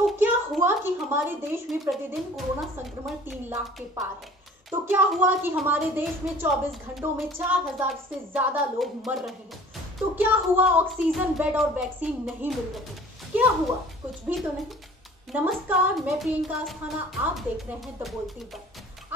तो क्या हुआ कि हमारे देश में प्रतिदिन कोरोना संक्रमण 3 लाख के पार है? तो क्या हुआ कि हमारे देश में 24 घंटों में 4000 से ज्यादा लोग मर रहे हैं? तो क्या हुआ ऑक्सीजन बेड और वैक्सीन नहीं मिल रही? क्या हुआ? कुछ भी तो नहीं। नमस्कार, मैं प्रियंका अस्थाना, आप देख रहे हैं द बोलती पर।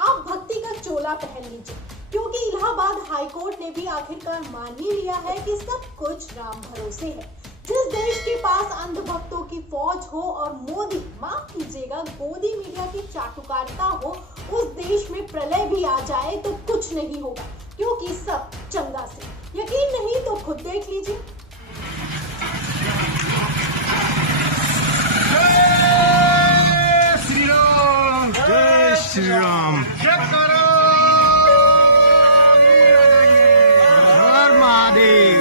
आप भक्ति का चोला पहन लीजिए, क्योंकि इलाहाबाद हाईकोर्ट ने भी आखिरकार मान ही लिया है कि सब कुछ राम भरोसे है। जिस देश के पास अंधभक्तों की फौज हो और मोदी, माफ कीजिएगा, गोदी मीडिया की चाटुकारिता हो, उस देश में प्रलय भी आ जाए तो कुछ नहीं होगा, क्योंकि सब चंगा से। यकीन नहीं तो खुद देख लीजिए। जय श्री राम। हर महादेव।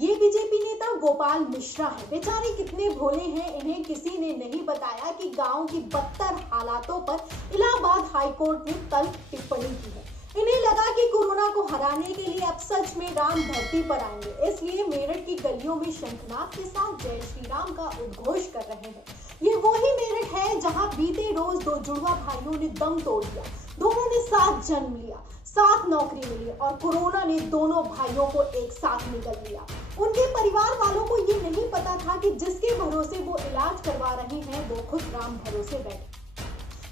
ये बीजेपी नेता गोपाल मिश्रा है। बेचारे कितने भोले हैं, इन्हें किसी ने नहीं बताया कि गांव की बदतर हालातों पर इलाहाबाद हाईकोर्ट ने कल टिप्पणी की है। इन्हें लगा कि कोरोना को हराने के लिए अब सच में राम धरती पर आएंगे, इसलिए मेरठ की गलियों में शंखनाद के साथ जय श्री राम का उद्घोष कर रहे हैं। ये वही मेरठ है जहां बीते रोज दो जुड़वा भाइयों ने दम तोड़ दिया। दोनों ने साथ जन्म लिया, साथ नौकरी मिली और कोरोना ने दोनों भाइयों को एक साथ निगल लिया। उनके परिवार वालों को ये नहीं पता था कि जिसके भरोसे वो इलाज करवा रहे हैं वो खुद राम भरोसे बैठे।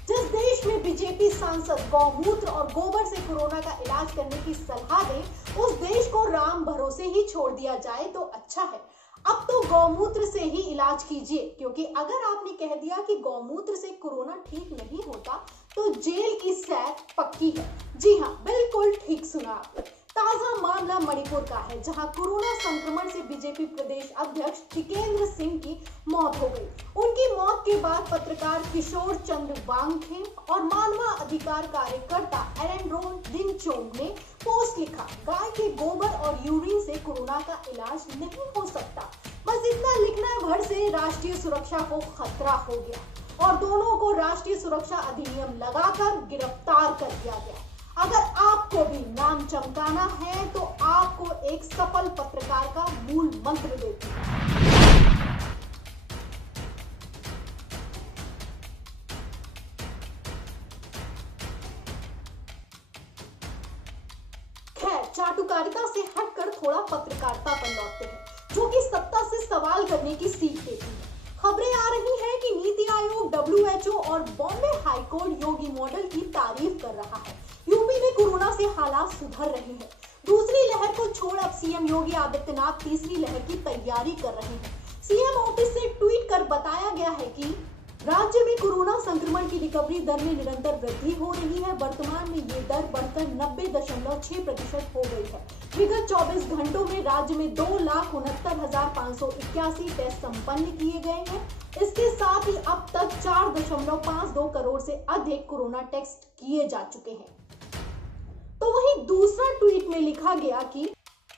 जिस देश में बीजेपी सांसद गौमूत्र और गोबर से कोरोना का इलाज करने की सलाह दे, उस देश को राम भरोसे ही छोड़ दिया जाए तो अच्छा है। अब तो गौमूत्र से ही इलाज कीजिए, क्योंकि अगर आपने कह दिया कि गौमूत्र से कोरोना ठीक नहीं होता तो जेल की सैर पक्की है। जी हाँ, बिल्कुल ठीक सुना आपने। ताजा मामला मणिपुर का है, जहां कोरोना संक्रमण से बीजेपी प्रदेश अध्यक्ष टिकेंद्र सिंह की मौत हो गई। उनकी मौत के बाद पत्रकार किशोर चंद्र वांगखेम और मानव अधिकार कार्यकर्ता एरेंड्रोन रिंगचोंग ने पोस्ट लिखा, गाय के गोबर और यूरिन से कोरोना का इलाज नहीं हो सकता। बस इतना लिखना भर से राष्ट्रीय सुरक्षा को खतरा हो गया और दोनों को राष्ट्रीय सुरक्षा अधिनियम लगाकर गिरफ्तार कर दिया गया। अगर आपको भी नाम चमकाना है तो आपको एक सफल पत्रकार का मूल मंत्र देती हूं। खैर, चाटुकारिता से हटकर थोड़ा पत्रकारिता पर लौटते हैं, जो कि सत्ता से सवाल करने की सीख देती है। खबरें आ रही हैं कि नीति आयोग, WHO और बॉम्बे हाईकोर्ट योगी मॉडल की तारीफ कर रहा है। यूपी में कोरोना से हालात सुधर रहे हैं। दूसरी लहर को छोड़ अब सीएम योगी आदित्यनाथ तीसरी लहर की तैयारी कर रहे हैं। सीएम ऑफिस से ट्वीट कर बताया गया है कि राज्य में कोरोना संक्रमण की रिकवरी दर में निरंतर वृद्धि हो रही है। वर्तमान में ये दर बढ़कर 90.6% हो गई है। विगत 24 घंटों में राज्य में 2,69,581 टेस्ट संपन्न किए गए हैं। इसके साथ ही अब तक 4.52 करोड़ से अधिक कोरोना टेस्ट किए जा चुके हैं। तो वहीं दूसरा ट्वीट में लिखा गया कि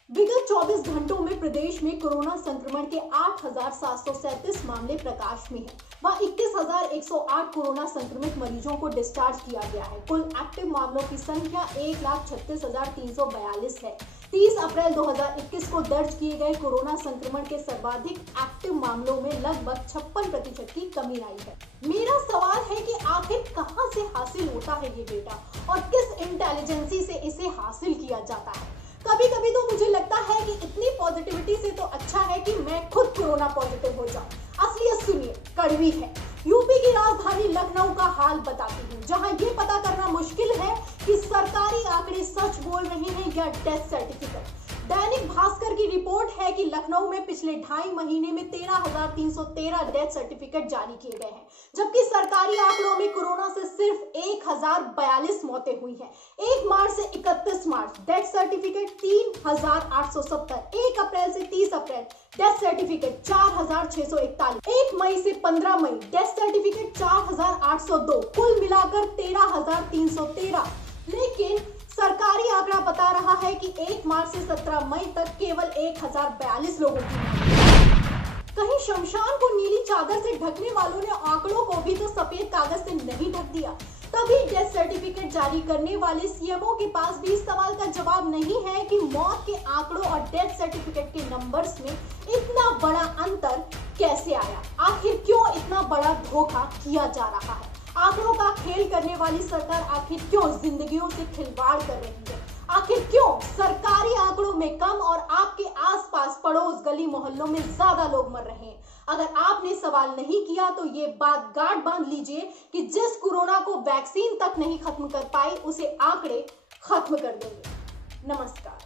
विगत 24 घंटों में प्रदेश में कोरोना संक्रमण के 8,737 मामले प्रकाश में हैं। वह 21,108 कोरोना संक्रमित मरीजों को डिस्चार्ज किया गया है। कुल एक्टिव मामलों की संख्या 1,36,342 है। 30 अप्रैल 2021 को दर्ज किए गए कोरोना संक्रमण के सर्वाधिक एक्टिव मामलों में लगभग 56% की कमी आई है। मेरा सवाल है कि आखिर कहां से हासिल होता है ये डेटा और किस इंटेलिजेंसी से इसे हासिल किया जाता है? कभी कभी तो मुझे लगता है कि इतनी पॉजिटिविटी से तो अच्छा है कि मैं खुद कोरोना पॉजिटिव हो जाऊं। असलियत सुनिए, कड़वी है। यूपी की राजधानी लखनऊ का हाल बताती हूँ, जहां ये पता करना मुश्किल है कि सरकारी आंकड़े सच बोल रहे हैं या डेथ सर्टिफिकेट। दैनिक भास्कर की रिपोर्ट है कि लखनऊ में पिछले 2.5 महीने में 13,313 डेथ सर्टिफिकेट जारी किए गए हैं, जबकि सरकारी आंकड़ों में कोरोना से सिर्फ 1,042 मौतें हुई हैं। 1 मार्च से 31 मार्च डेथ सर्टिफिकेट 3,870, 1 अप्रैल से 30 अप्रैल डेथ सर्टिफिकेट 4,641, 1 मई से 15 मई डेथ सर्टिफिकेट 4,802, कुल मिलाकर 13,313। लेकिन सरकारी आंकड़ा बता रहा है कि 1 मार्च से 17 मई तक केवल 1,042 लोगों की मौत। कहीं शमशान को नीली चादर से ढकने वालों ने आंकड़ों को भी तो सफेद कागज से नहीं ढक दिया। तभी डेथ सर्टिफिकेट जारी करने वाले सीएमओ के पास भी इस सवाल का जवाब नहीं है कि मौत के आंकड़ों और डेथ सर्टिफिकेट के नंबर्स में इतना बड़ा अंतर कैसे आया? आखिर क्यों इतना बड़ा धोखा किया जा रहा है? आंकड़ों का खेल करने वाली सरकार आखिर क्यों जिंदगियों से खिलवाड़ कर रही है? आखिर क्यों सरकारी आंकड़ों में कम और आपके आसपास पड़ोस गली मोहल्लों में ज्यादा लोग मर रहे हैं? अगर आपने सवाल नहीं किया तो ये बात गांठ बांध लीजिए कि जिस कोरोना को वैक्सीन तक नहीं खत्म कर पाई उसे आंकड़े खत्म कर देंगे। नमस्कार।